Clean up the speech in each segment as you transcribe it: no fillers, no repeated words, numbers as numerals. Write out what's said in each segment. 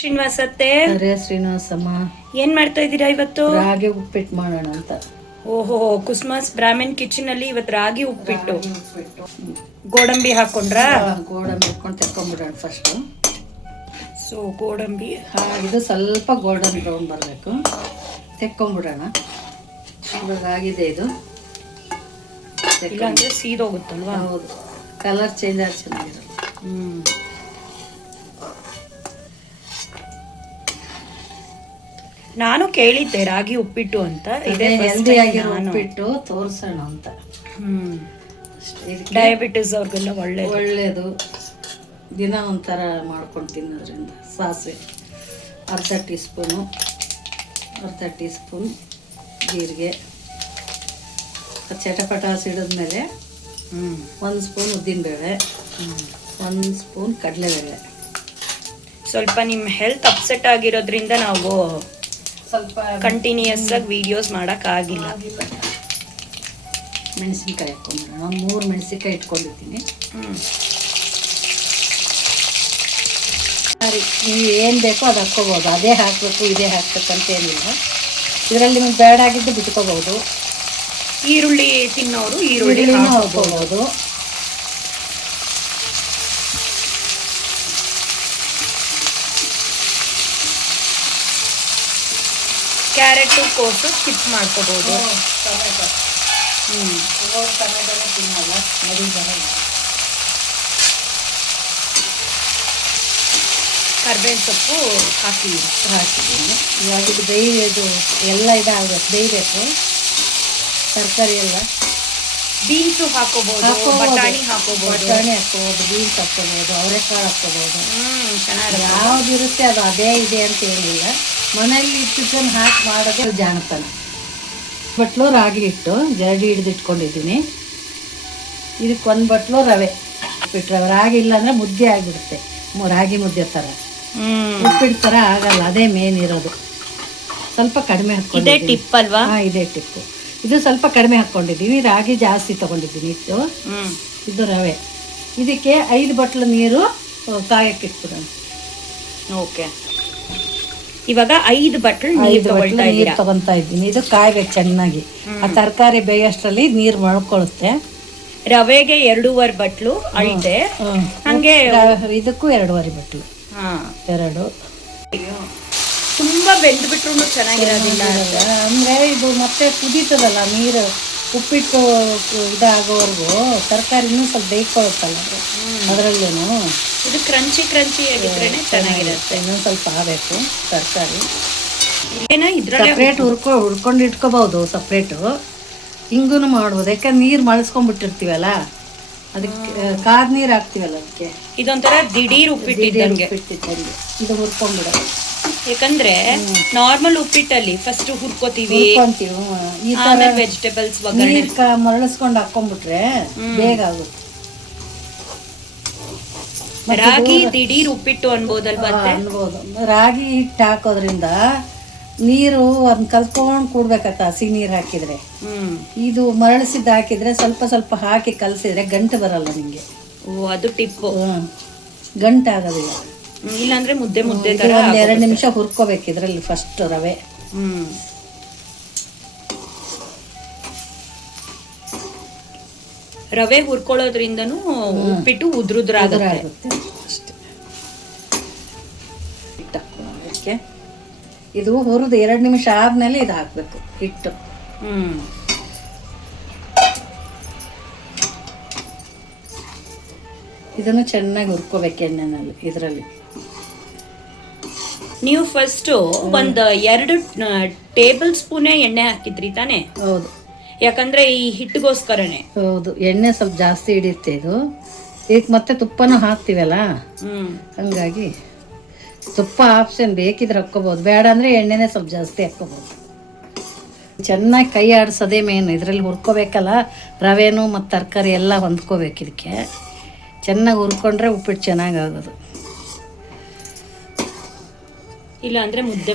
ಶ್ರೀನಿವಾಸತ್ತೆ ಅರೆ ಶ್ರೀನಿವಾಸಮ್ಮ, ಏನ್ ಮಾಡ್ತಾ ಇದ್ದೀರಾ ಇವತ್ತು? ರಾಗಿ ಉಪ್ಪಿಟ್ಟು ಮಾಡೋಣ ಅಂತ. ಓಹೋ, ಕುಸ್ಮಾಸ್ ಬ್ರಾಹ್ಮಣ್ ಕಿಚನ್ ಅಲ್ಲಿ ಇವತ್ತು ರಾಗಿ ಉಪ್ಪಿಟ್ಟು. ಗೋಡಂಬಿ ಹಾಕೊಂಡ್ರಾ? ಗೋಡಂಬಿ ಹಾಕೊಂಡು ತೆಕ್ಕೊಂಡ್ಬಿಡೋಣ ಫಸ್ಟ್. ಸೊ ಗೋಡಂಬಿ ಇದು ಸ್ವಲ್ಪ ಗೋಲ್ಡನ್ ಬ್ರೌನ್ ಬರಬೇಕು, ತೆಕ್ಕೊಂಡ್ಬಿಡೋಣ. ಇವಾಗ ಆಗಿದೆ ಇದು. ಇಲ್ಲ ಅಂದ್ರೆ ಸೀದೋಗುತ್ತಲ್ವಾ? ಹೌದು, ಕಲರ್ ಚೇಂಜ್ ಆಗಿ ಚೆನ್ನಾಗಿರುತ್ತೆ. ನಾನು ಕೇಳಿದ್ದೆ ರಾಗಿ ಉಪ್ಪಿಟ್ಟು ಅಂತ. ಇದೇ ಹೆಲ್ದಿ ಆಗಿರೋ ಉಪ್ಪಿಟ್ಟು ತೋರಿಸೋಣ ಅಂತ. ಡಯಾಬಿಟಿಸ್ ಅವ್ರಿಗೆಲ್ಲ ಒಳ್ಳೇದು. ದಿನ ಒಂಥರ ಮಾಡ್ಕೊಂಡು ತಿನ್ನೋದ್ರಿಂದ. ಸಾಸಿವೆ ಅರ್ಧ ಟೀ ಸ್ಪೂನ್ ಜೀರಿಗೆ, ಚಟಪಟ ಸಿಡಿದ್ಮೇಲೆ 1 ಸ್ಪೂನ್ ಉದ್ದಿನಬೇಳೆ, 1 ಸ್ಪೂನ್ ಕಡಲೆಬೇಳೆ. ಸ್ವಲ್ಪ ನಿಮ್ಮ ಹೆಲ್ತ್ ಅಪ್ಸೆಟ್ ಆಗಿರೋದ್ರಿಂದ ನಾವು ಸ್ವಲ್ಪ ಕಂಟಿನ್ಯೂಸ್ ಆಗಿ ವಿಡಿಯೋಸ್ ಮಾಡಕ್ ಆಗಿಲ್ಲ. ಮೆಣಸಿನ್ಕಾಯಿ ಹಾಕ್ಕೊಂಡ್ರೆ ನಾನು 3 ಮೆಣಸಿನ್ಕಾಯಿ ಇಟ್ಕೊಂಡಿದ್ದೀನಿ. ಸರಿ, ನೀವು ಏನು ಬೇಕೋ ಅದು ಹಾಕ್ಕೋಬೋದು. ಅದೇ ಹಾಕಬೇಕು ಇದೇ ಹಾಕ್ಬೇಕಂತ ಏನಿಲ್ಲ. ಇದರಲ್ಲಿ ನಿಮ್ಗೆ ಬೇಡ ಆಗಿದ್ದು ಬಿಟ್ಕೋಬೋದು. ಈರುಳ್ಳಿ ತಿನ್ನೋರು ಈರುಳ್ಳಿ ಹಾಕ್ಕೋಬೋದು. ಕ್ಯಾರೆಟ್ ಕೋಸು ಸ್ಕಿಪ್ ಮಾಡ್ಕೋಬಹುದು. ಟೊಮೆಟೊ ಟೊಮೆಟೊನೇ ತಿನ್ನಲ್ಲ, ಮಡಿ ಬರಲ್ಲ. ಕರ್ಬೇವಿನ ಸೊಪ್ಪು ಹಾಕಿದ್ದೀನಿ. ಇವಾಗ ಇದು ಇದು ಎಲ್ಲ ಇದಾಗಬೇಕು, ಬೇಯಬೇಕು. ತರಕಾರಿ ಎಲ್ಲ ಬೀನ್ಸು ಹಾಕೋಬಹುದು, ಬಟಾಣಿ ಹಾಕೋಬಹುದು, ಬೀನ್ಸ್ ಹಾಕ್ಕೋಬೋದು, ಅವರೆಕಾಳು ಹಾಕ್ಕೋಬೋದು. ಚೆನ್ನಾಗಿ ಯಾವುದಿರುತ್ತೆ ಅದು ಅದೇ ಇದೆ ಅಂತ ಏನಿಲ್ಲ. ಮನೆಯಲ್ಲಿ ಇಟ್ಟಿದ್ದನ್ನು ಹಾಕಿ ಮಾಡೋದೇ ಜಾಣತನ. ಬಟ್ಲು ರಾಗಿ ಹಿಟ್ಟು ಜರಡಿ ಹಿಡಿದು ಇಟ್ಕೊಂಡಿದ್ದೀನಿ. ಇದಕ್ಕೆ 1 ಬಟ್ಲು ರವೆ ಬಿಟ್ಟರೆ ರಾಗಿ ಇಲ್ಲ ಅಂದರೆ ಮುದ್ದೆ ಆಗಿಬಿಡುತ್ತೆ. ರಾಗಿ ಮುದ್ದೆ ಥರ ಉಪ್ಪಿಟ್ಟು ಥರ ಆಗಲ್ಲ. ಅದೇ ಮೇನ್ ಇರೋದು. ಸ್ವಲ್ಪ ಕಡಿಮೆ ಹಾಕ್ಕೊಂಡಿದ್ದೀನಿ. ಟಿಪ್ ಅಲ್ವಾ? ಹಾಂ, ಇದೇ ಟಿಪ್ಪು. ಇದು ಸ್ವಲ್ಪ ಕಡಿಮೆ ಹಾಕ್ಕೊಂಡಿದ್ದೀನಿ. ರಾಗಿ ಜಾಸ್ತಿ ತೊಗೊಂಡಿದ್ದೀನಿ ಹಿಟ್ಟು. ಇದು ರವೆ. ಇದಕ್ಕೆ 5 ಬಟ್ಲು ನೀರು ಕಾಯಕ್ಕೆ ಇಟ್ಬಿಡೋಣ. ಓಕೆ, ಇವಾಗ 5 ಬಟ್ಲು ನೀರು ತಗೊತಾ ಇದ್ದೀನಿ. ಇದು ಕಾಯ್ಬೇಕು ಚೆನ್ನಾಗಿ. ಆ ತರಕಾರಿ ಬೇಯೋಷ್ಟರಲ್ಲಿ ನೀರು ಮಾಡ್ಕೊಳ್ಳುತ್ತೆ. ರವೆಗೆ 2.5 ಬಟ್ಲು ಅಳತೆ. ಹಂಗೆ ಇದಕ್ಕೂ 2.5 ಬಟ್ಲು. 2 ತುಂಬಾ ಬೆಂದ್ಬಿಟ್ರು ಚೆನ್ನಾಗಿರೋದಿಲ್ಲ. ಅಂದ್ರೆ ಇದು ಮತ್ತೆ ಕುದೀತದಲ್ಲ ನೀರು. ಉಪ್ಪಿಟ್ಟು ಇದಾಗೋವರೆಗೂ ತರಕಾರಿ ಇನ್ನೂ ಸ್ವಲ್ಪ ಬೇಯ್ಕೊಳ್ಳುತ್ತಲ್ಲ ಅದರಲ್ಲೇನು. ಇದು ಕ್ರಂಚಿ ಆಗಿದ್ರೇ ಚೆನ್ನಾಗಿರುತ್ತೆ. ಇನ್ನೊಂದು ಸ್ವಲ್ಪ ಆಗಬೇಕು ತರಕಾರಿ. ಸಪ್ರೇಟ್ ಹುರ್ಕೊಂಡು ಇಟ್ಕೋಬಹುದು. ಸಪ್ರೇಟು ಹಿಂಗೂ ಮಾಡ್ಬೋದು. ಯಾಕಂದ್ರೆ ನೀರು ಮಳಸ್ಕೊಂಡ್ಬಿಟ್ಟಿರ್ತೀವಲ್ಲ, ಅದಕ್ಕೆ ಕಾದ ನೀರು ಹಾಕ್ತೀವಲ್ಲ, ಅದಕ್ಕೆ ಇದೊಂಥರ ದಿಢೀರ್ ಉಪ್ಪಿಟ್ಟಿದ್ದಂಗೆ. ಇದು ಹುರ್ಕೊಂಡ್ಬಿಡೋದು. ಯಾಕಂದ್ರೆ ನಾರ್ಮಲ್ ಉಪ್ಪಿಟ್ಟಲ್ಲಿ ಫಸ್ಟ್ ಹುರ್ಕೋತೀವಿ, ಈ ತರ ವೆಜಿಟೇಬಲ್ಸ್ ಮರಳಿಸ್ಕೊಂಡು ಹಾಕೊಂಡ್ಬಿಟ್ರೆ ಬೇಗ ಆಗುತ್ತೆ. ರಾಗಿ ದಿಢೀರ್ ಉಪ್ಪಿಟ್ಟು ಅನ್ಬೋದಲ್ವಾ? ಅನ್ಬೋದು. ರಾಗಿ ಹಿಟ್ಟು ಹಾಕೋದ್ರಿಂದ ನೀರು ಅದನ್ನ ಕಲ್ತ್ಕೊಂಡು ಕೂಡ್ಬೇಕತ್ತ. ಹಸಿ ನೀರು ಹಾಕಿದ್ರೆ. ಇದು ಮರಳಿಸಿದ್ದು ಹಾಕಿದ್ರೆ ಸ್ವಲ್ಪ ಸ್ವಲ್ಪ ಹಾಕಿ ಕಲಸಿದ್ರೆ ಗಂಟು ಬರಲ್ಲ ನಿಂಗೆ. ಅದು ಟಿಪ್ಪು. ಗಂಟು ಆಗೋದಿಲ್ಲ. ಇಲ್ಲಾಂದ್ರೆ ಮುದ್ದೆ ತರ. 2 ನಿಮಿಷ ಹುರ್ಕೋಬೇಕು ಇದ್ರಲ್ಲಿ ಫಸ್ಟ್ ರವೆ. ರವೆ ಹುರ್ಕೊಳ್ಳೋದ್ರಿಂದನೂ ಉಪ್ಪಿಟ್ಟು ಉದ್ರುದ್ರಾಗುತ್ತೆ ಅಷ್ಟೇ. ಇದು ಹುರಿದು 2 ನಿಮಿಷ ಆದ್ಮೇಲೆ ಇದು ಹಾಕ್ಬೇಕು ಹಿಟ್ಟು. ಇದನ್ನು ಚೆನ್ನಾಗಿ ಹುರ್ಕೋಬೇಕು ಎಣ್ಣೆನಲ್ಲಿ. ಇದರಲ್ಲಿ ನೀವು ಫಸ್ಟ್ 2 ಟೇಬಲ್ ಸ್ಪೂನೇ ಎಣ್ಣೆ ಹಾಕಿದ್ರಿ ತಾನೆ? ಹೌದು, ಯಾಕಂದ್ರೆ ಈ ಹಿಟ್ಟಿಗೋಸ್ಕರನೇ. ಹೌದು, ಎಣ್ಣೆ ಸ್ವಲ್ಪ ಜಾಸ್ತಿ ಹಿಡಿಯುತ್ತೆ ಇದು. ಇದಕ್ಕೆ ಮತ್ತೆ ತುಪ್ಪನೂ ಹಾಕ್ತಿವಲ್ಲ, ಹಂಗಾಗಿ ತುಪ್ಪ ಆಪ್ಷನ್ ಬೇಕಿದ್ರೆ ಹಾಕ್ಕೋಬಹುದು. ಬೇಡ ಅಂದ್ರೆ ಎಣ್ಣೆನೇ ಸ್ವಲ್ಪ ಜಾಸ್ತಿ ಹಾಕ್ಕೋಬಹುದು. ಚೆನ್ನಾಗಿ ಕೈ ಆಡಿಸೋದೇ ಮೇನ್. ಇದರಲ್ಲಿ ಹುರ್ಕೋಬೇಕಲ್ಲ, ರವೆನೂ ಮತ್ತು ತರಕಾರಿ ಎಲ್ಲ ಹೊಂದ್ಕೋಬೇಕು. ಇದಕ್ಕೆ ಚೆನ್ನಾಗಿ ಹುರ್ಕೊಂಡ್ರೆ ಉಪ್ಪಿಟ್ಟು ಚೆನ್ನಾಗಿ ಆಗೋದು. ಇಲ್ಲ ಅಂದ್ರೆ ಮುದ್ದೆ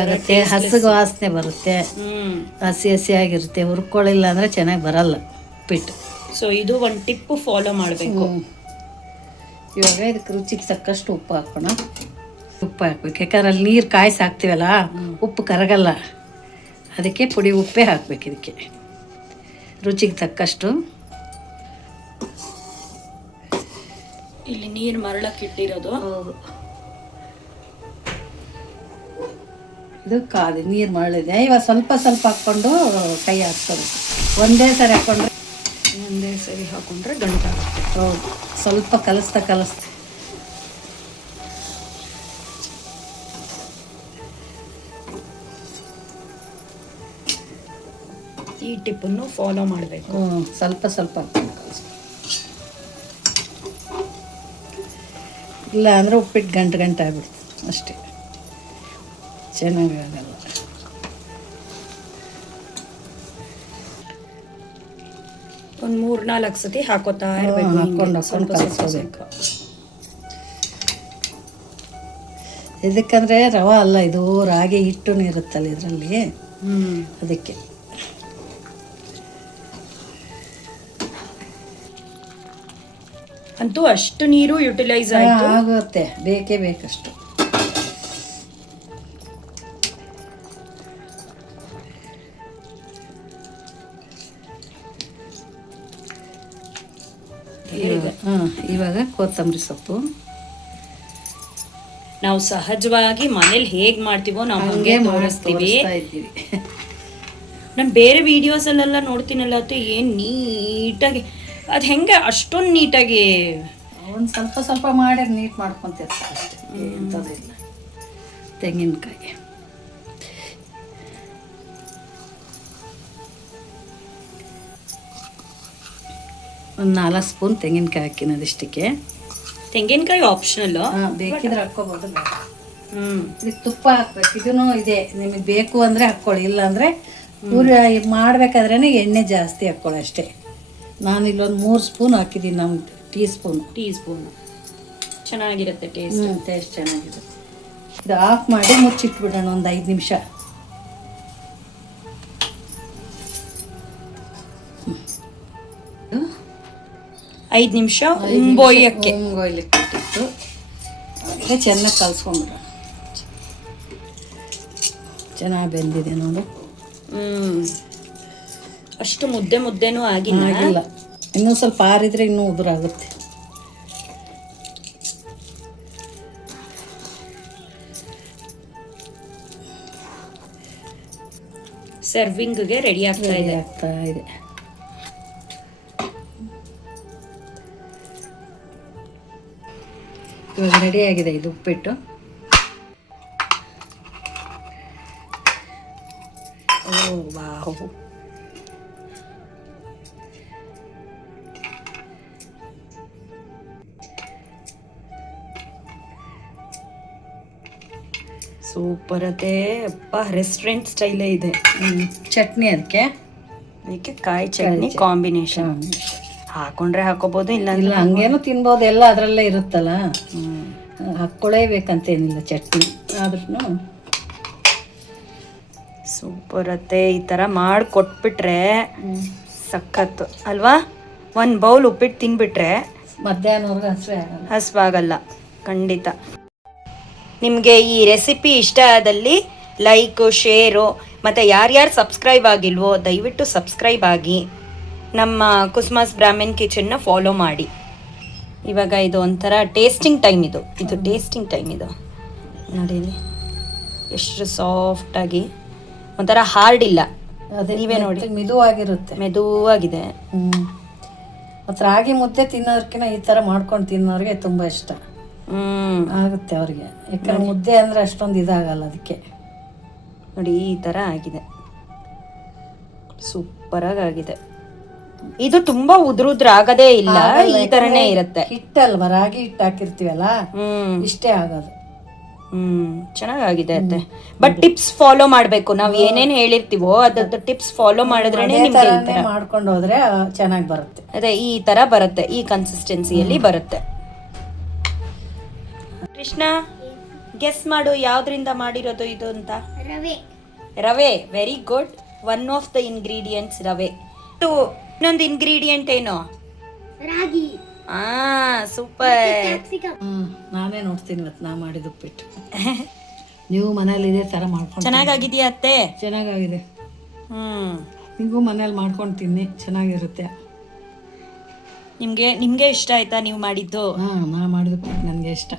ಆಗುತ್ತೆ. ಹಸಿಗೆ ವಾಸನೆ ಬರುತ್ತೆ, ಹಸಿ ಆಗಿರುತ್ತೆ. ಹುರ್ಕೊಳ್ಳಿಲ್ಲ ಅಂದ್ರೆ ಚೆನ್ನಾಗಿ ಬರಲ್ಲ ಉಪ್ಪಿಟ್ಟು. ಸೊ ಇದು ಒಂದು ಟಿಪ್ ಫಾಲೋ ಮಾಡಬೇಕು. ಇವಾಗ ಇದಕ್ಕೆ ರುಚಿಗೆ ತಕ್ಕಷ್ಟು ಉಪ್ಪು ಹಾಕೋಣ. ಉಪ್ಪು ಉಪ್ಪು ಹಾಕ್ಬೇಕು, ಯಾಕಂದ್ರೆ ಅಲ್ಲಿ ನೀರು ಕಾಯಿಸಿ ಹಾಕ್ತೀವಲ್ಲ ಉಪ್ಪು ಕರಗಲ್ಲ, ಅದಕ್ಕೆ ಪುಡಿ ಉಪ್ಪೇ ಹಾಕ್ಬೇಕು ಇದಕ್ಕೆ, ರುಚಿಗೆ ತಕ್ಕಷ್ಟು. ಇಲ್ಲಿ ನೀರು ಮರಳಕ್ಕೆ ಇಟ್ಟಿರೋದು. ಹೌದು, ಇದು ಕಾದು ನೀರು ಮರಳಿದೆ. ಇವಾಗ ಸ್ವಲ್ಪ ಸ್ವಲ್ಪ ಹಾಕ್ಕೊಂಡು ಕೈ ಹಾಕ್ತಾರೆ, ಒಂದೇ ಸರಿ ಹಾಕ್ಕೊಂಡ್ರೆ ಒಂದೇ ಸರಿ ಹಾಕೊಂಡ್ರೆ ಗಂಟಾಗುತ್ತೆ. ಹೌದು, ಸ್ವಲ್ಪ ಕಲಿಸ್ತಾ ಈ ಟಿಪ್ಪನ್ನು ಫಾಲೋ ಮಾಡಬೇಕು. ಸ್ವಲ್ಪ ಸ್ವಲ್ಪ ಹಾಕ್ಕೊಂಡು ಕಲಿಸ್ಬೇಕು. ಇಲ್ಲ ಅಂದರೆ ಉಪ್ಪಿಟ್ಟು ಗಂಟು ಆಗ್ಬಿಡ್ತು ಅಷ್ಟೇ, ಚೆನ್ನಾಗಿ ಆಗಲ್ಲ. ಒಂದು 3-4 ಸತಿ ಹಾಕೋತಾ ಇರಬೇಕು, ಹಾಕೊಂಡು ಕಲಿಸ್ಕೋಬೇಕು. ಇದಕ್ಕಂದರೆ ರವೆ ಅಲ್ಲ, ಇದು ರಾಗಿ ಹಿಟ್ಟು ಇರುತ್ತಲ್ಲ ಇದರಲ್ಲಿ, ಅದಕ್ಕೆ. ಅಂತೂ ಅಷ್ಟು ನೀರು ಯುಟಿಲೈಸ್ ಆಯ್ತು. ಆಗುತ್ತೆ, ಬೇಕೇ ಬೇಕಷ್ಟು. ಇವಾಗ ಕೊತ್ತಂಬರಿ ಸೊಪ್ಪು ನಾವು ಸಹಜವಾಗಿ ಮನೇಲಿ ಹೇಗ್ ಮಾಡ್ತೀವೋ ನಾವು ಹಂಗೆ ತೋರಿಸ್ತೀವಿ. ನಾನು ಬೇರೆ ವಿಡಿಯೋಸ್ ಅಲ್ಲೆಲ್ಲ ನೋಡ್ತೀನಲ್ಲ, ಅದು ಏನ್ ನೀಟಾಗಿ ಅದು ಹೆಂಗೆ ಅಷ್ಟೊಂದು ನೀಟಾಗಿ ಒಂದು ಸ್ವಲ್ಪ ಸ್ವಲ್ಪ ಮಾಡಿ ನೀಟ್ ಮಾಡ್ಕೊತಿರ್ತಾರೆ ಅಷ್ಟೇ, ಎಂಥದಿಲ್ಲ. ತೆಂಗಿನಕಾಯಿ ಒಂದು 4 ಸ್ಪೂನ್ ತೆಂಗಿನಕಾಯಿ ಹಾಕಿನದಿಷ್ಟಕ್ಕೆ. ತೆಂಗಿನಕಾಯಿ ಆಪ್ಷನಲ್, ಬೇಕಿದ್ರೆ ಹಾಕ್ಕೋಬೋದು. ಇದಕ್ಕೆ ತುಪ್ಪ ಹಾಕ್ಬೇಕು. ಇದೂ ಇದೆ, ನಿಮಗೆ ಬೇಕು ಅಂದರೆ ಹಾಕ್ಕೊಳ್ಳಿ, ಇಲ್ಲ ಅಂದರೆ ಪೂರಿ ಮಾಡಬೇಕಾದ್ರೇ ಎಣ್ಣೆ ಜಾಸ್ತಿ ಹಾಕ್ಕೊಳ್ಳಿ ಅಷ್ಟೇ. ನಾನು ಇಲ್ಲೊಂದು 3 ಸ್ಪೂನ್ ಹಾಕಿದ್ದೀನಿ, ನಮ್ಮ ಟೀ ಸ್ಪೂನ್ ಚೆನ್ನಾಗಿರುತ್ತೆ ಟೇಸ್ಟ್ ಚೆನ್ನಾಗಿರುತ್ತೆ. ಇದು ಆಫ್ ಮಾಡಿ ಮುಚ್ಚಿಟ್ಬಿಡೋಣ ಒಂದು 5 ನಿಮಿಷ. ಉಂಬೋಯ್ಲಿಕ್ಕೆ ಇಟ್ಟಿತ್ತು, ಅದೇ ಚೆನ್ನಾಗಿ ಕಲ್ಸ್ಕೊಂಡ್ಬಿಡೋಣ. ಚೆನ್ನಾಗಿ ಬೆಂದಿದೆ ನೋಡು. ಅಷ್ಟು ಮುದ್ದೆನೂ ಆಗಿಲ್ಲ, ಇನ್ನೂ ಸ್ವಲ್ಪ ಆರಿದ್ರೆ ಇನ್ನೂ ಉದುರಾಗುತ್ತೆ. ಸರ್ವಿಂಗ್ಗೆ ರೆಡಿ ಆಗ್ತಾ ಇದೆ. ಇವಾಗ ರೆಡಿ ಆಗಿದೆ ಇದು ಉಪ್ಪಿಟ್ಟು. ವಾವ್, ಸೂಪರ್ ಅದೇ ಅಪ್ಪ, ರೆಸ್ಟೋರೆಂಟ್ ಸ್ಟೈಲೇ ಇದೆ. ಚಟ್ನಿ ಅದಕ್ಕೆ ಕಾಯಿ ಚಟ್ನಿ ಕಾಂಬಿನೇಷನ್ ಹಾಕೊಂಡ್ರೆ ಹಾಕೋಬಹುದು, ಇಲ್ಲ ಇಲ್ಲ ಹಂಗೇನು ತಿನ್ಬೋದು, ಎಲ್ಲ ಅದರಲ್ಲೇ ಇರುತ್ತಲ್ಲ, ಹಾಕ್ಕೊಳ್ಳೇಬೇಕಂತೇನಿಲ್ಲ ಚಟ್ನಿ ಆದ್ರೂ. ಸೂಪರ್ ಅತ್ತೆ, ಈ ಥರ ಮಾಡಿ ಕೊಟ್ಬಿಟ್ರೆ ಸಖತ್ತು ಅಲ್ವಾ? 1 ಬೌಲ್ ಉಪ್ಪಿಟ್ಟು ತಿನ್ಬಿಟ್ರೆ ಮಧ್ಯಾಹ್ನವರೆಗೂ ಹಸ್ವಾಗಲ್ಲ ಖಂಡಿತ. ನಿಮಗೆ ಈ ರೆಸಿಪಿ ಇಷ್ಟ ಆದಲ್ಲಿ ಲೈಕು, ಶೇರು, ಮತ್ತು ಯಾರ್ಯಾರು ಸಬ್ಸ್ಕ್ರೈಬ್ ಆಗಿಲ್ವೋ ದಯವಿಟ್ಟು ಸಬ್ಸ್ಕ್ರೈಬ್ ಆಗಿ ನಮ್ಮ ಕುಸುಮಾಸ್ ಬ್ರಾಹ್ಮಣ್ ಕಿಚನ್ನ ಫಾಲೋ ಮಾಡಿ. ಇವಾಗ ಇದು ಒಂಥರ ಟೇಸ್ಟಿಂಗ್ ಟೈಮ್, ಇದು ಟೇಸ್ಟಿಂಗ್ ಟೈಮ್. ಇದು ನೋಡಿ ಎಷ್ಟು ಸಾಫ್ಟಾಗಿ, ಒಂಥರ ಹಾರ್ಡ್ ಇಲ್ಲ, ನೀವೇ ನೋಡಿ, ಮೆದುವಾಗಿದೆ. ಮತ್ತು ರಾಗಿ ಮುದ್ದೆ ತಿನ್ನೋರ್ಕಿನ ಈ ಥರ ಮಾಡ್ಕೊಂಡು ತಿನ್ನೋರಿಗೆ ತುಂಬ ಇಷ್ಟ ಆಗುತ್ತೆ ಅವ್ರಿಗೆ, ಯಾಕಂದ್ರೆ ಮುದ್ದೆ ಅಂದರೆ ಅಷ್ಟೊಂದು ಇದಾಗಲ್ಲ, ಅದಕ್ಕೆ ನೋಡಿ ಈ ಥರ ಆಗಿದೆ, ಸೂಪರಾಗಿ ಆಗಿದೆ. ಇದು ತುಂಬಾ ಉದ್ರ ಆಗದೇ ಇಲ್ಲ, ಈ ತರನೇ ಇರುತ್ತೆ. ಹಿಟ್ಟಲ್ವಾ, ರಾಗಿ ಹಿಟ್ಟು ಹಾಕಿರ್ತೀವಲ್ಲ, ಇಷ್ಟೇ ಆಗೋದು. ಚೆನ್ನಾಗಿದೆ ಅತ್ತೆ. ಬಟ್ ಟಿಪ್ಸ್ ಫಾಲೋ ಮಾಡ್ಬೇಕು, ನಾವ್ ಏನೇನ್ ಹೇಳಿರ್ತೀವೋ ಅದ್ರ ಟಿಪ್ಸ್ ಫಾಲೋ ಮಾಡಿದ್ರೇನೆ ನಿಮ್ಗೆ ಮಾಡ್ಕೊಂಡು ಹೋದ್ರೆ ಚೆನ್ನಾಗಿ ಬರುತ್ತೆ. ಅದೇ ಈ ತರ ಬರುತ್ತೆ, ಈ ಕನ್ಸಿಸ್ಟೆನ್ಸಿಯಲ್ಲಿ ಬರುತ್ತೆ. ಕೃಷ್ಣ, ಗೆಸ್ ಮಾಡು ಯಾವ್ದ್ರಿಂದ ಮಾಡಿರೋದು ಇದು ಅಂತ. ರವೆ. Very good. 1 of the ingredients ರವೆ. ಇನ್ನೊಂದು ಇಂಗ್ರೀಡಿಯೆಂಟ್ ಏನು? ಸೂಪರ್. ನಾನೇ ನೋಡ್ತೀನಿ ಇವತ್ತು ನಾ ಮಾಡಿದ ಉಪ್ಪಿಟ್ಟು. ನೀವು ಮನೇಲಿ ಇದೇ ಥರ ಮಾಡ್ಕೊಂಡು ಚೆನ್ನಾಗಾಗಿದೆಯಾ ಅತ್ತೆ? ಚೆನ್ನಾಗಾಗಿದೆ. ನೀವು ಮನೇಲಿ ಮಾಡ್ಕೊಂಡು ತಿನ್ನಿ, ಚೆನ್ನಾಗಿರುತ್ತೆ. ನಿಮಗೆ ಇಷ್ಟ ಆಯ್ತಾ ನೀವು ಮಾಡಿದ್ದು? ನಾ ಮಾಡಿದ ಉಪ್ಪಿಟ್ಟು ನನಗೆ ಇಷ್ಟ.